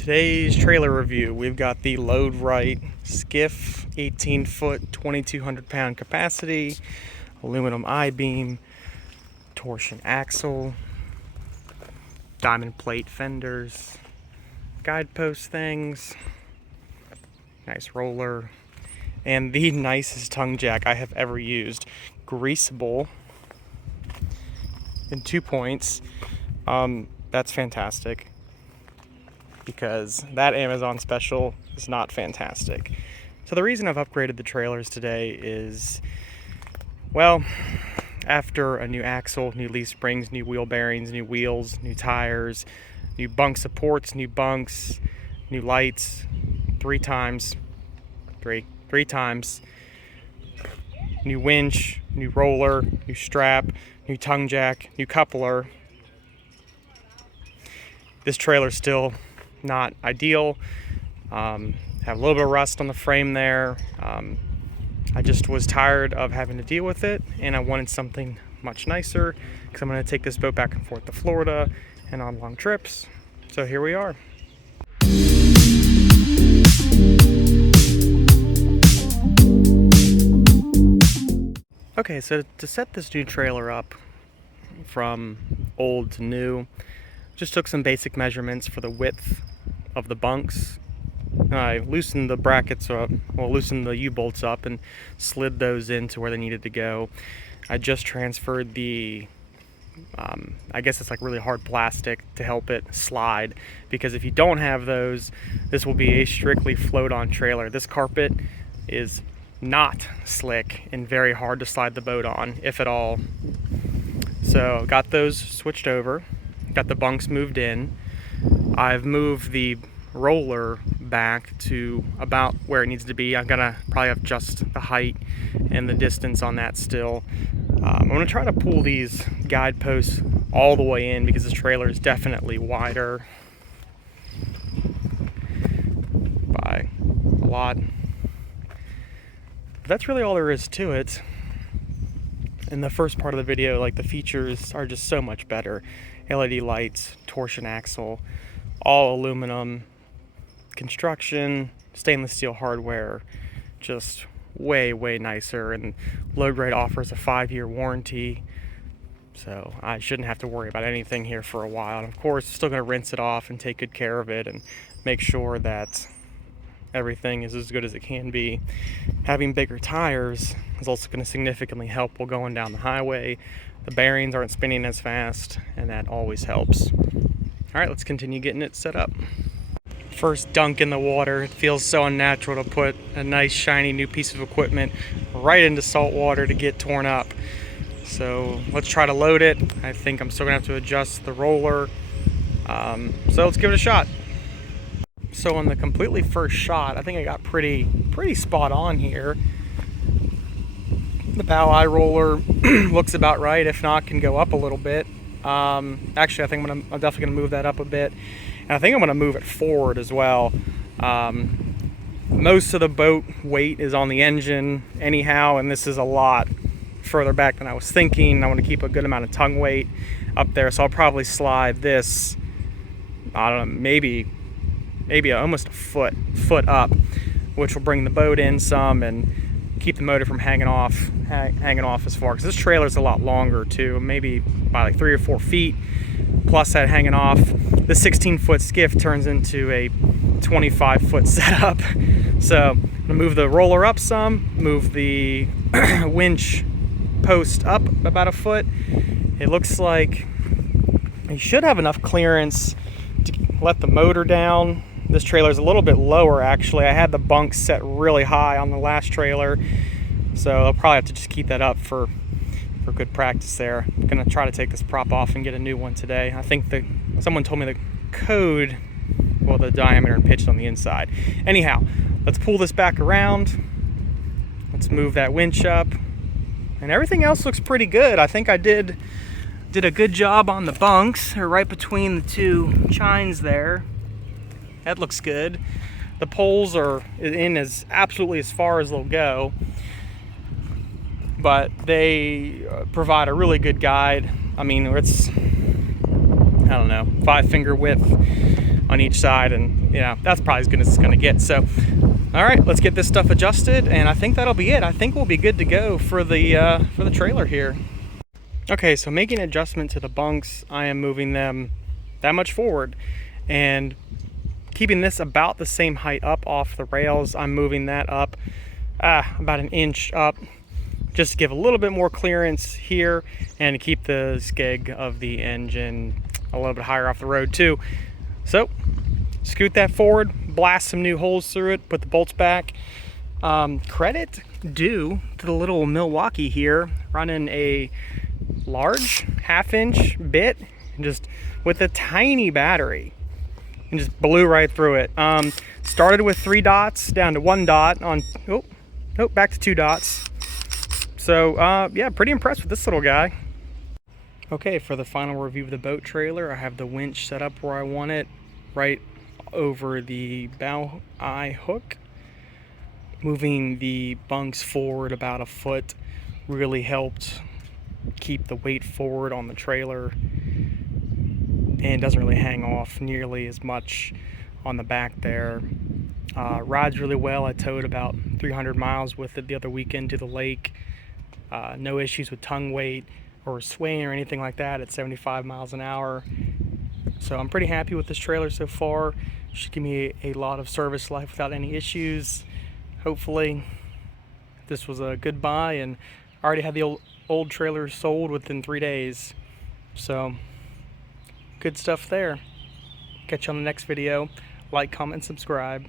Today's trailer review, we've got the Load Rite Skiff, 18-foot, 2,200-pound capacity, aluminum I-beam, torsion axle, diamond plate fenders, guidepost things, nice roller, and the nicest tongue jack I have ever used. Greasable in 2 points. That's fantastic, because that Amazon special is not fantastic. So the reason I've upgraded the trailers today is, well, after a new axle, new leaf springs, new wheel bearings, new wheels, new tires, new bunk supports, new bunks, new lights, three times, new winch, new roller, new strap, new tongue jack, new coupler. This trailer's still not ideal. Have a little bit of rust on the frame there. I just was tired of having to deal with it, and I wanted something much nicer because I'm going to take this boat back and forth to Florida and on long trips. So here we are. Okay, so to set this new trailer up from old to new, just took some basic measurements for the width of the bunks. I loosened the brackets up, loosened the U-bolts up and slid those into where they needed to go. I just transferred the, I guess it's like really hard plastic to help it slide, because if you don't have those, this will be a strictly float-on trailer. This carpet is not slick and very hard to slide the boat on, if at all. So got those switched over, got the bunks moved in. I've moved the roller back to about where it needs to be. I'm gonna probably have just the height and the distance on that still. I'm gonna try to pull these guideposts all the way in because this trailer is definitely wider by a lot. But that's really all there is to it. In the first part of the video, like, the features are just so much better. LED lights, torsion axle, all aluminum, construction, stainless steel hardware, just way nicer. And Load Rite offers a 5-year warranty, so I shouldn't have to worry about anything here for a while. And of course, still going to rinse it off and take good care of it and make sure that everything is as good as it can be. Having bigger tires is also going to significantly help while going down the highway. The bearings aren't spinning as fast, and that always helps. All right, let's continue getting it set up. First dunk in the water. It feels so unnatural to put a nice shiny new piece of equipment right into salt water to get torn up. So let's try to load it. I think I'm still gonna have to adjust the roller. So let's give it a shot. So on the completely first shot, I think I got pretty spot on here. The bow eye roller looks about right. If not, can go up a little bit. Actually, I think I'm definitely gonna move that up a bit, and I think I'm gonna move it forward as well. Most of the boat weight is on the engine anyhow, and this is a lot further back than I was thinking. I want to keep a good amount of tongue weight up there, so I'll probably slide this, I don't know, maybe almost a foot up, which will bring the boat in some and keep the motor from hanging off as far, because this trailer is a lot longer too, maybe by like 3 or 4 feet, plus that hanging off. The 16-foot skiff turns into a 25-foot setup. So I'm gonna move the roller up some, move the winch post up about a foot. It looks like you should have enough clearance to let the motor down. This trailer is a little bit lower, actually. I had the bunks set really high on the last trailer, so I'll probably have to just keep that up for good practice there. I'm gonna try to take this prop off and get a new one today. I think someone told me the code, well, the diameter and pitch on the inside. Anyhow, let's pull this back around. Let's move that winch up, and everything else looks pretty good. I think I did a good job on the bunks, or right between the two chines there. That looks good. The poles are in absolutely as far as they'll go, but they provide a really good guide. I mean, it's, I don't know, 5-finger width on each side, and you know, that's probably as good as it's gonna get. So all right, let's get this stuff adjusted, and I think that'll be it. I think we'll be good to go for the trailer here. Okay, so making an adjustment to the bunks, I am moving them that much forward and keeping this about the same height up off the rails. I'm moving that up about an inch up, just to give a little bit more clearance here and to keep the skeg of the engine a little bit higher off the road too. So scoot that forward, blast some new holes through it, put the bolts back. Credit due to the little Milwaukee here, running a large 1/2 inch bit just with a tiny battery, and just blew right through it. Started with 3 dots down to 1 dot on, back to 2 dots. So yeah, pretty impressed with this little guy. Okay, for the final review of the boat trailer, I have the winch set up where I want it, right over the bow eye hook. Moving the bunks forward about a foot really helped keep the weight forward on the trailer, and doesn't really hang off nearly as much on the back there. Rides really well. I towed about 300 miles with it the other weekend to the lake. No issues with tongue weight or swaying or anything like that at 75 miles an hour. So I'm pretty happy with this trailer so far. Should give me a lot of service life without any issues. Hopefully this was a good buy, and I already had the old trailer sold within 3 days. So good stuff there. Catch you on the next video. Like, comment, subscribe.